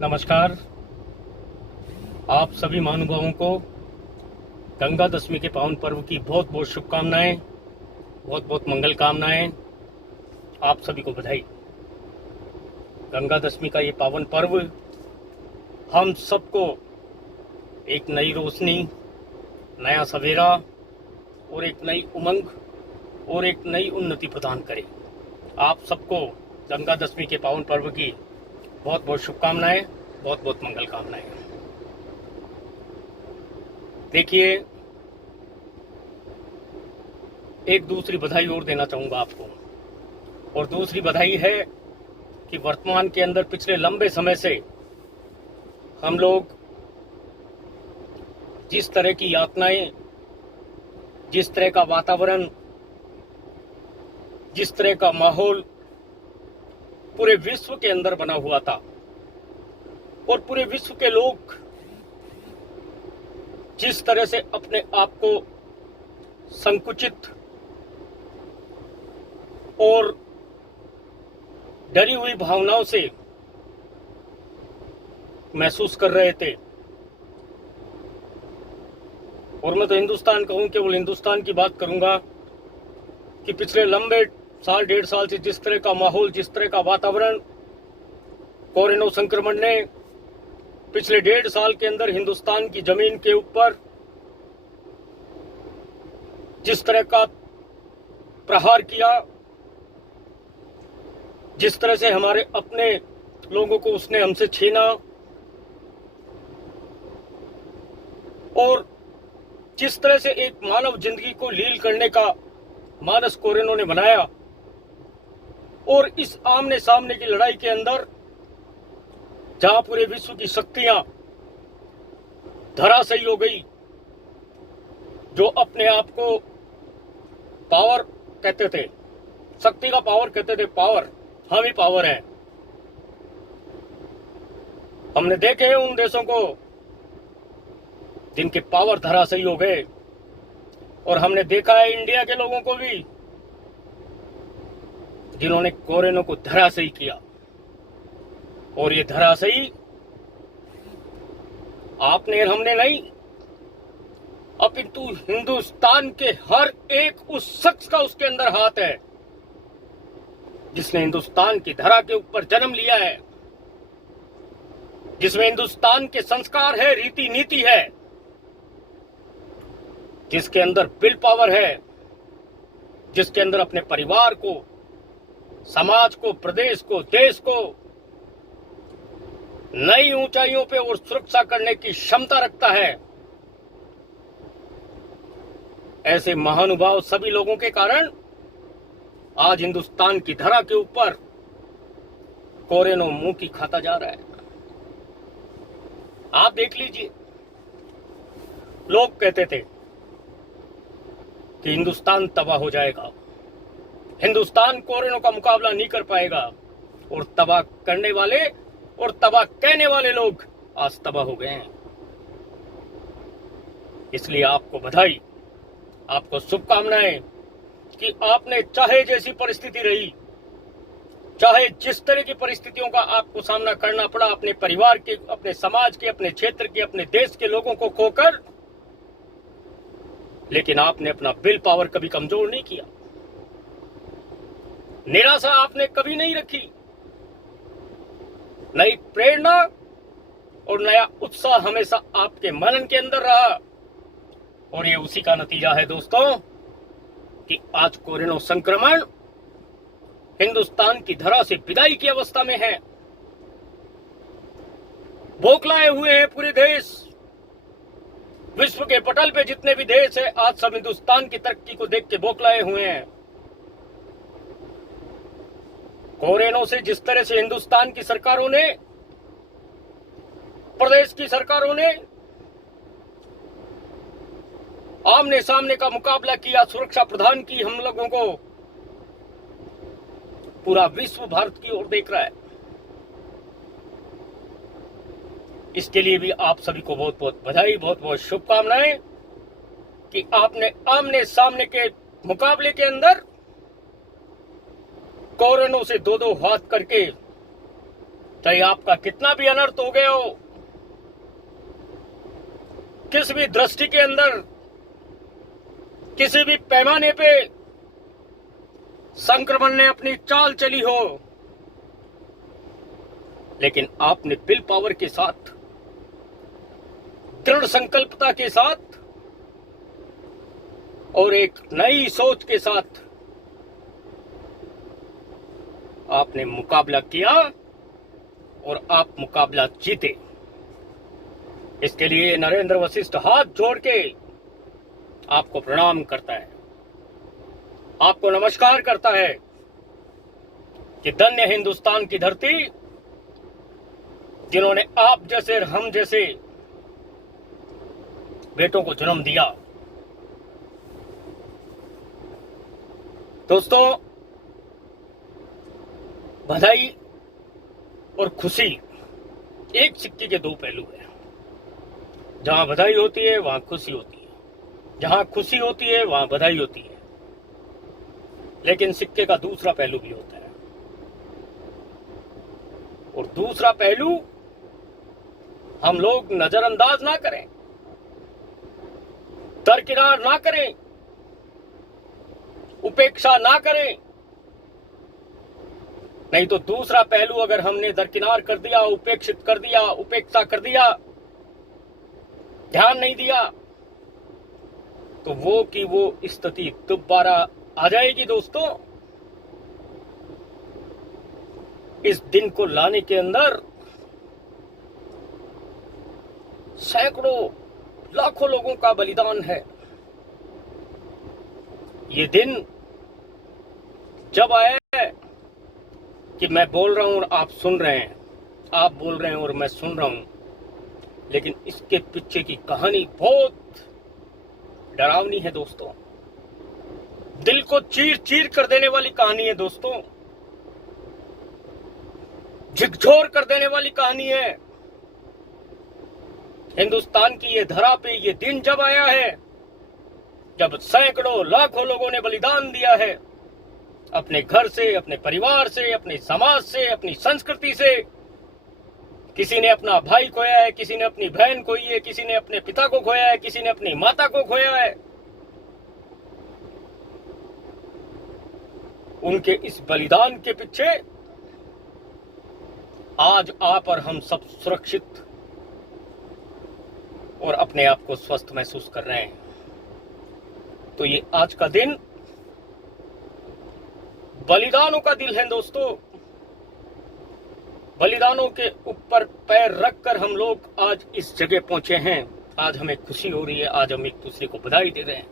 नमस्कार। आप सभी महानुभावों को गंगा दशमी के पावन पर्व की बहुत बहुत शुभकामनाएं, बहुत बहुत मंगल कामनाएं। आप सभी को बधाई। गंगा दशमी का ये पावन पर्व हम सबको एक नई रोशनी, नया सवेरा और एक नई उमंग और एक नई उन्नति प्रदान करे। आप सबको गंगा दशमी के पावन पर्व की बहुत बहुत शुभकामनाएं, बहुत बहुत मंगल कामनाएं। देखिए, एक दूसरी बधाई और देना चाहूंगा आपको, और दूसरी बधाई है कि वर्तमान के अंदर पिछले लंबे समय से हम लोग जिस तरह की यातनाएं, जिस तरह का वातावरण, जिस तरह का माहौल पूरे विश्व के अंदर बना हुआ था और पूरे विश्व के लोग जिस तरह से अपने आप को संकुचित और डरी हुई भावनाओं से महसूस कर रहे थे, और मैं तो हिंदुस्तान कहूं, केवल हिंदुस्तान की बात करूंगा कि पिछले लंबे साल, 1.5 साल से जिस तरह का माहौल, जिस तरह का वातावरण कोरोना संक्रमण ने पिछले 1.5 साल के अंदर हिंदुस्तान की जमीन के ऊपर जिस तरह का प्रहार किया, जिस तरह से हमारे अपने लोगों को उसने हमसे छीना, और जिस तरह से एक मानव जिंदगी को लील करने का मानस कोरोना ने बनाया, और इस आमने सामने की लड़ाई के अंदर जहां पूरे विश्व की शक्तियां धराशायी हो गई, जो अपने आप को पावर कहते थे, शक्ति का पावर कहते थे, पावर, हम ही पावर है। हमने देखे हैं उन देशों को जिनके पावर धराशायी हो गए, और हमने देखा है इंडिया के लोगों को भी जिन्होंने कोरोना को धराशायी किया। और ये धराशायी आपने और हमने नहीं, अपितु हिंदुस्तान के हर एक उस शख्स का उसके अंदर हाथ है जिसने हिंदुस्तान की धरा के ऊपर जन्म लिया है, जिसमें हिंदुस्तान के संस्कार है, रीति नीति है, जिसके अंदर विल पावर है, जिसके अंदर अपने परिवार को, समाज को, प्रदेश को, देश को नई ऊंचाइयों पे और सुरक्षा करने की क्षमता रखता है। ऐसे महानुभाव सभी लोगों के कारण आज हिंदुस्तान की धरा के ऊपर कोरोना मुंह की खाता जा रहा है। आप देख लीजिए, लोग कहते थे कि हिंदुस्तान तबाह हो जाएगा, हिंदुस्तान कोरोना का मुकाबला नहीं कर पाएगा, और तबाह करने वाले और तबाह कहने वाले लोग आज तबाह हो गए हैं। इसलिए आपको बधाई, आपको शुभकामनाएं कि आपने चाहे जैसी परिस्थिति रही, चाहे जिस तरह की परिस्थितियों का आपको सामना करना पड़ा, अपने परिवार के, अपने समाज के, अपने क्षेत्र के, अपने देश के लोगों को खोकर, लेकिन आपने अपना विल पावर कभी कमजोर नहीं किया, निराशा आपने कभी नहीं रखी। नई प्रेरणा और नया उत्साह हमेशा आपके मन के अंदर रहा, और ये उसी का नतीजा है दोस्तों कि आज कोरोना संक्रमण हिंदुस्तान की धरा से विदाई की अवस्था में है। बौखलाए हुए हैं पूरे देश, विश्व के पटल पे जितने भी देश है आज सब हिंदुस्तान की तरक्की को देख के बौखलाए हुए हैं। कोरोना से जिस तरह से हिंदुस्तान की सरकारों ने, प्रदेश की सरकारों ने आमने सामने का मुकाबला किया, सुरक्षा प्रदान की हम लोगों को, पूरा विश्व भारत की ओर देख रहा है। इसके लिए भी आप सभी को बहुत बहुत बधाई, बहुत बहुत शुभकामनाएं कि आपने आमने सामने के मुकाबले के अंदर कोरोना से दो हाथ करके चाहे आपका कितना भी अनर्थ हो गया हो, किसी भी दृष्टि के अंदर, किसी भी पैमाने पे संक्रमण ने अपनी चाल चली हो, लेकिन आपने विल पावर के साथ, दृढ़ संकल्पता के साथ और एक नई सोच के साथ आपने मुकाबला किया और आप मुकाबला जीते। इसके लिए नरेंद्र वशिष्ठ हाथ जोड़ के आपको प्रणाम करता है, आपको नमस्कार करता है कि धन्य हिंदुस्तान की धरती, जिन्होंने आप जैसे और हम जैसे बेटों को जन्म दिया। दोस्तों, बधाई और खुशी एक सिक्के के दो पहलू है। जहां बधाई होती है वहां खुशी होती है, जहां खुशी होती है वहां बधाई होती है, लेकिन सिक्के का दूसरा पहलू भी होता है। और दूसरा पहलू हम लोग नजरअंदाज ना करें, दरकिनार ना करें, उपेक्षा ना करें। नहीं तो दूसरा पहलू अगर हमने दरकिनार कर दिया, उपेक्षित कर दिया, उपेक्षा कर दिया, ध्यान नहीं दिया, तो वो की वो स्थिति दोबारा आ जाएगी। दोस्तों, इस दिन को लाने के अंदर सैकड़ों लाखों लोगों का बलिदान है। ये दिन जब आया है कि मैं बोल रहा हूं और आप सुन रहे हैं, आप बोल रहे हैं और मैं सुन रहा हूं, लेकिन इसके पीछे की कहानी बहुत डरावनी है दोस्तों। दिल को चीर चीर कर देने वाली कहानी है दोस्तों, झकझोर कर देने वाली कहानी है। हिंदुस्तान की ये धरा पे ये दिन जब आया है, जब सैकड़ों लाखों लोगों ने बलिदान दिया है, अपने घर से, अपने परिवार से, अपने समाज से, अपनी संस्कृति से। किसी ने अपना भाई खोया है, किसी ने अपनी बहन खोई है, किसी ने अपने पिता को खोया है, किसी ने अपनी माता को खोया है। उनके इस बलिदान के पीछे आज आप और हम सब सुरक्षित और अपने आप को स्वस्थ महसूस कर रहे हैं। तो ये आज का दिन बलिदानों का दिन है दोस्तों। बलिदानों के ऊपर पैर रखकर हम लोग आज इस जगह पहुंचे हैं। आज हमें खुशी हो रही है, आज हम एक दूसरे को बधाई दे रहे हैं।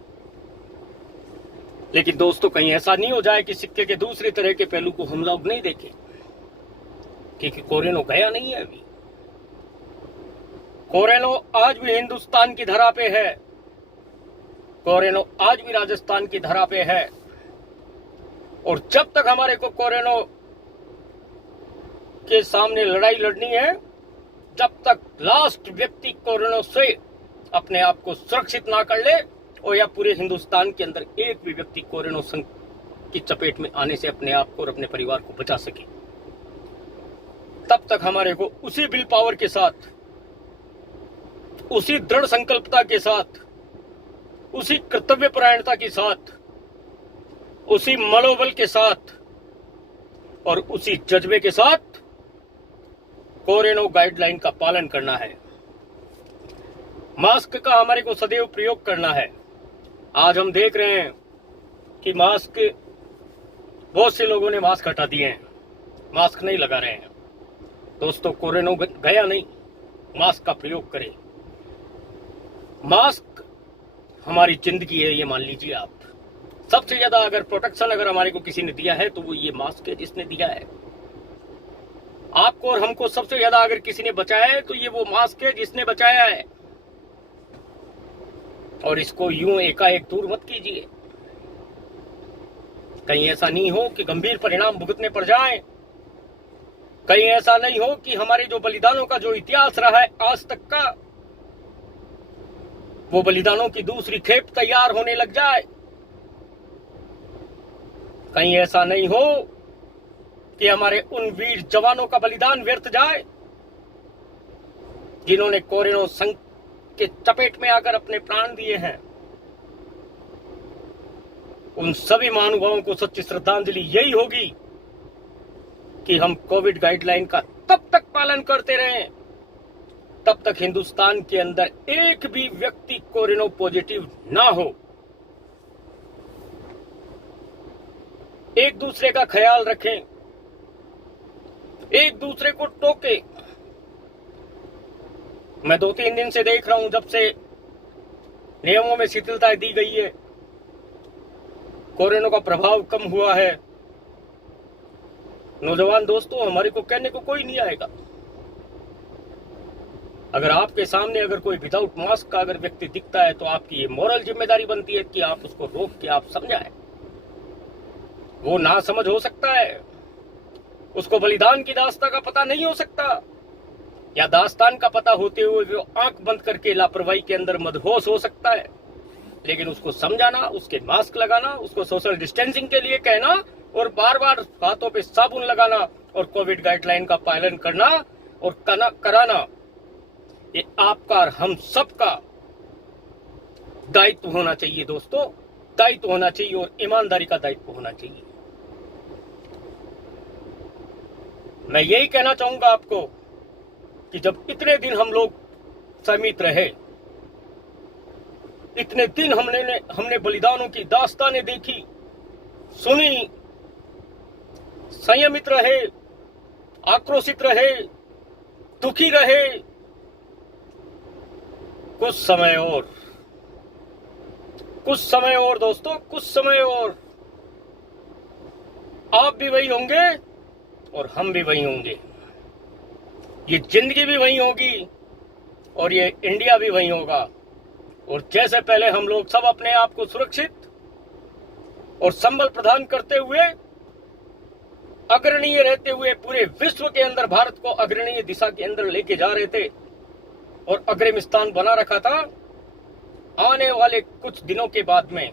लेकिन दोस्तों, कहीं ऐसा नहीं हो जाए कि सिक्के के दूसरे तरह के पहलू को हम लोग नहीं देखें, क्योंकि कोरेनो गया नहीं है अभी। कोरेनो आज भी हिंदुस्तान की धरा पे है, कोरेनो आज भी राजस्थान की धरा पे है। और जब तक हमारे को कोरेनो के सामने लड़ाई लड़नी है, जब तक लास्ट व्यक्ति कोरोना से अपने आप को सुरक्षित ना कर ले, और या पूरे हिंदुस्तान के अंदर एक भी व्यक्ति कोरोना की चपेट में आने से अपने आप को और अपने परिवार को बचा सके, तब तक हमारे को उसी विल पावर के साथ, उसी दृढ़ संकल्पता के साथ, उसी कर्तव्य परायणता के साथ, उसी मनोबल के साथ और उसी जज्बे के साथ कोरोना गाइडलाइन का पालन करना है। मास्क का हमारे को सदैव प्रयोग करना है। आज हम देख रहे हैं कि मास्क, बहुत से लोगों ने मास्क हटा दिए हैं, मास्क नहीं लगा रहे हैं। दोस्तों, कोरोना गया नहीं, मास्क का प्रयोग करें। मास्क हमारी जिंदगी है, ये मान लीजिए आप। सबसे ज्यादा अगर प्रोटेक्शन अगर हमारे को किसी ने दिया है तो वो ये मास्क है जिसने दिया है। आपको और हमको सबसे ज्यादा अगर किसी ने बचाया है तो ये वो मास्क है जिसने बचाया है। और इसको यूं एकाएक दूर मत कीजिए, कहीं ऐसा नहीं हो कि गंभीर परिणाम भुगतने पड़ जाएं। कहीं ऐसा नहीं हो कि हमारे जो बलिदानों का जो इतिहास रहा है आज तक का, वो बलिदानों की दूसरी खेप तैयार होने लग जाए। कहीं ऐसा नहीं हो कि हमारे उन वीर जवानों का बलिदान व्यर्थ जाए जिन्होंने कोरोना संकट के चपेट में आकर अपने प्राण दिए हैं। उन सभी महानुभावों को सच्ची श्रद्धांजलि यही होगी कि हम कोविड गाइडलाइन का तब तक पालन करते रहें तब तक हिंदुस्तान के अंदर एक भी व्यक्ति कोरोना पॉजिटिव ना हो। एक दूसरे का ख्याल रखें, एक दूसरे को टोके। मैं 2-3 दिन से देख रहा हूं, जब से नियमों में शिथिलता दी गई है, कोरोना का प्रभाव कम हुआ है। नौजवान दोस्तों, हमारे को कहने को कोई नहीं आएगा। अगर आपके सामने अगर कोई विदाउट मास्क का अगर व्यक्ति दिखता है तो आपकी ये मॉरल जिम्मेदारी बनती है कि आप उसको रोक के आप समझाएं। वो ना समझ हो सकता है, उसको बलिदान की दास्तां का पता नहीं हो सकता, या दास्तान का पता होते हुए वो आंख बंद करके लापरवाही के अंदर मदहोश हो सकता है। लेकिन उसको समझाना, उसके मास्क लगाना, उसको सोशल डिस्टेंसिंग के लिए कहना और बार बार हाथों पे साबुन लगाना और कोविड गाइडलाइन का पालन करना और कराना, ये आपका और हम सबका दायित्व होना चाहिए दोस्तों। दायित्व होना चाहिए और ईमानदारी का दायित्व होना चाहिए। मैं यही कहना चाहूंगा आपको कि जब इतने दिन हम लोग संयमित रहे, इतने दिन हमने बलिदानों की दास्तानें देखी, सुनी, संयमित रहे, आक्रोशित रहे, दुखी रहे, कुछ समय और दोस्तों, कुछ समय और आप भी वही होंगे और हम भी वही होंगे। ये जिंदगी भी वही होगी और ये इंडिया भी वही होगा। और जैसे पहले हम लोग सब अपने आप को सुरक्षित और संबल प्रदान करते हुए, अग्रणीय रहते हुए पूरे विश्व के अंदर भारत को अग्रणीय दिशा के अंदर लेके जा रहे थे और अग्रिम स्थान बना रखा था, आने वाले कुछ दिनों के बाद में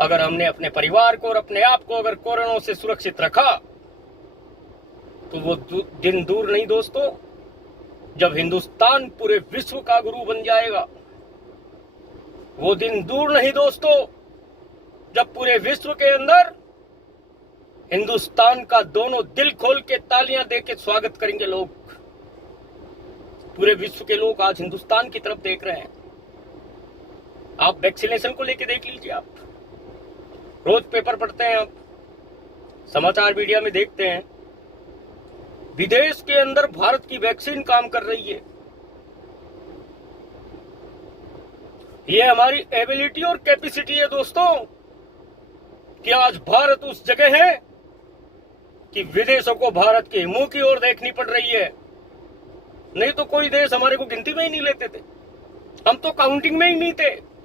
अगर हमने अपने परिवार को और अपने आप को अगर कोरोना से सुरक्षित रखा तो वो दिन दूर नहीं दोस्तों जब हिंदुस्तान पूरे विश्व का गुरु बन जाएगा। वो दिन दूर नहीं दोस्तों जब पूरे विश्व के अंदर हिंदुस्तान का दोनों दिल खोल के तालियां दे के स्वागत करेंगे लोग। पूरे विश्व के लोग आज हिंदुस्तान की तरफ देख रहे हैं। आप वैक्सीनेशन को लेके देख लीजिए, आप रोज पेपर पढ़ते हैं, आप समाचार मीडिया में देखते हैं, विदेश के अंदर भारत की वैक्सीन काम कर रही है। ये हमारी एबिलिटी और कैपेसिटी है दोस्तों कि आज भारत उस जगह है कि विदेशों को भारत के मुंह की ओर देखनी पड़ रही है। नहीं तो कोई देश हमारे को गिनती में ही नहीं लेते थे, हम तो काउंटिंग में ही नहीं थे।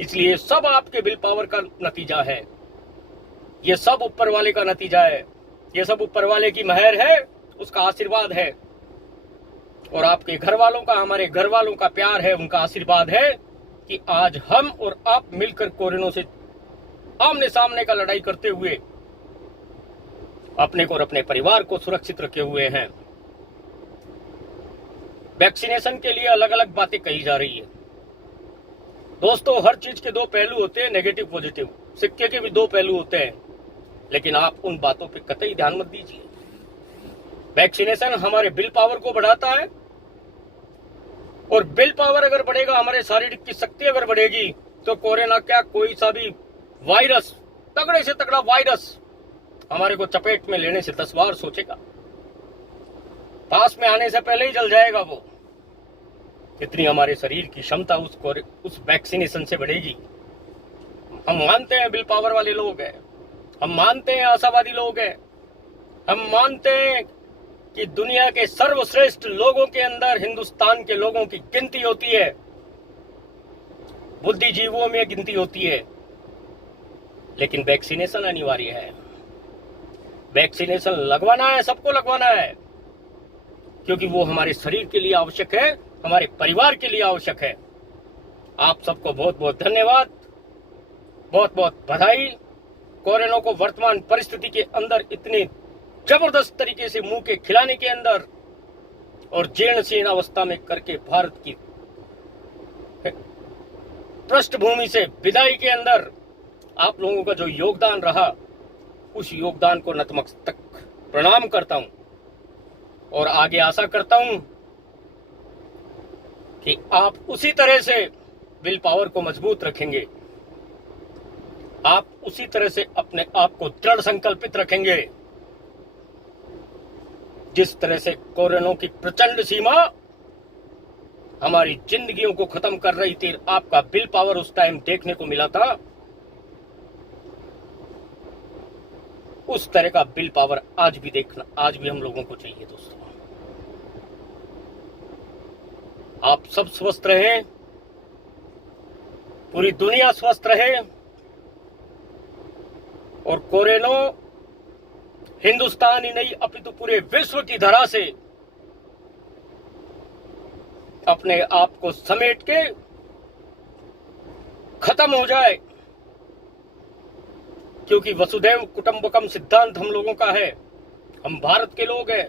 इसलिए सब आपके विल पावर का नतीजा है, ये सब ऊपर वाले का नतीजा है, ये सब ऊपर वाले की मेहर है, उसका आशीर्वाद है। और आपके घर वालों का, हमारे घर वालों का प्यार है, उनका आशीर्वाद है कि आज हम और आप मिलकर कोरोना से आमने सामने का लड़ाई करते हुए अपने को और अपने परिवार को सुरक्षित रखे हुए हैं। वैक्सीनेशन के लिए अलग अलग बातें कही जा रही है दोस्तों। हर चीज के दो पहलू होते हैं, नेगेटिव पॉजिटिव, सिक्के के भी दो पहलू होते हैं, लेकिन आप उन बातों पे कतई ध्यान मत दीजिए। वैक्सीनेशन हमारे विल पावर को बढ़ाता है और विल पावर अगर बढ़ेगा, हमारे शारीरिक की शक्ति अगर बढ़ेगी तो कोरोना क्या, कोई सा भी वायरस, तगड़े से तगड़ा वायरस हमारे को चपेट में लेने से 10 बार सोचेगा, पास में आने से पहले ही जल जाएगा वो। इतनी हमारे शरीर की क्षमता उस वैक्सीनेशन से बढ़ेगी। हम मानते हैं विल पावर वाले लोग हैं, हम मानते हैं आशावादी लोग हैं, हम मानते हैं कि दुनिया के सर्वश्रेष्ठ लोगों के अंदर हिंदुस्तान के लोगों की गिनती होती है, बुद्धिजीवियों में गिनती होती है। लेकिन वैक्सीनेशन अनिवार्य है, वैक्सीनेशन लगवाना है, सबको लगवाना है, क्योंकि वो हमारे शरीर के लिए आवश्यक है, हमारे परिवार के लिए आवश्यक है। आप सबको बहुत बहुत धन्यवाद, बहुत बहुत बधाई। कोरोना को वर्तमान परिस्थिति के अंदर इतने जबरदस्त तरीके से मुंह के खिलाने के अंदर और जीर्णशीर्ण अवस्था में करके भारत की पृष्ठभूमि से विदाई के अंदर आप लोगों का जो योगदान रहा, उस योगदान को नतमस्तक प्रणाम करता हूं और आगे आशा करता हूं कि आप उसी तरह से विल पावर को मजबूत रखेंगे, आप उसी तरह से अपने आप को दृढ़ संकल्पित रखेंगे जिस तरह से कोरोना की प्रचंड सीमा हमारी जिंदगियों को खत्म कर रही थी। आपका विल पावर उस टाइम देखने को मिला था, उस तरह का विल पावर आज भी हम लोगों को चाहिए दोस्तों। आप सब स्वस्थ रहें, पूरी दुनिया स्वस्थ रहे और कोरोना हिंदुस्तान ही नहीं अपितु पूरे विश्व की धरा से अपने आप को समेट के खत्म हो जाए, क्योंकि वसुधैव कुटुंबकम सिद्धांत हम लोगों का है। हम भारत के लोग हैं,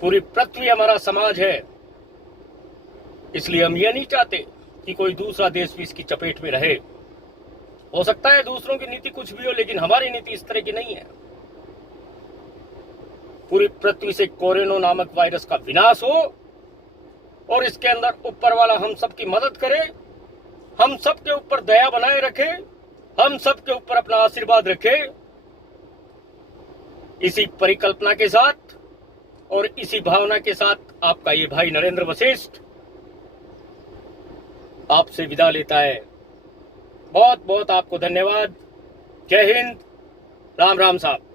पूरी पृथ्वी हमारा समाज है, इसलिए हम ये नहीं चाहते कि कोई दूसरा देश भी इसकी चपेट में रहे। हो सकता है दूसरों की नीति कुछ भी हो, लेकिन हमारी नीति इस तरह की नहीं है। पूरी पृथ्वी से कोरोना नामक वायरस का विनाश हो और इसके अंदर ऊपर वाला हम सबकी मदद करे, हम सबके ऊपर दया बनाए रखे, हम सबके ऊपर अपना आशीर्वाद रखे। इसी परिकल्पना के साथ और इसी भावना के साथ आपका ये भाई नरेंद्र वशिष्ठ आपसे विदा लेता है। बहुत बहुत आपको धन्यवाद। जय हिंद, राम राम साहब।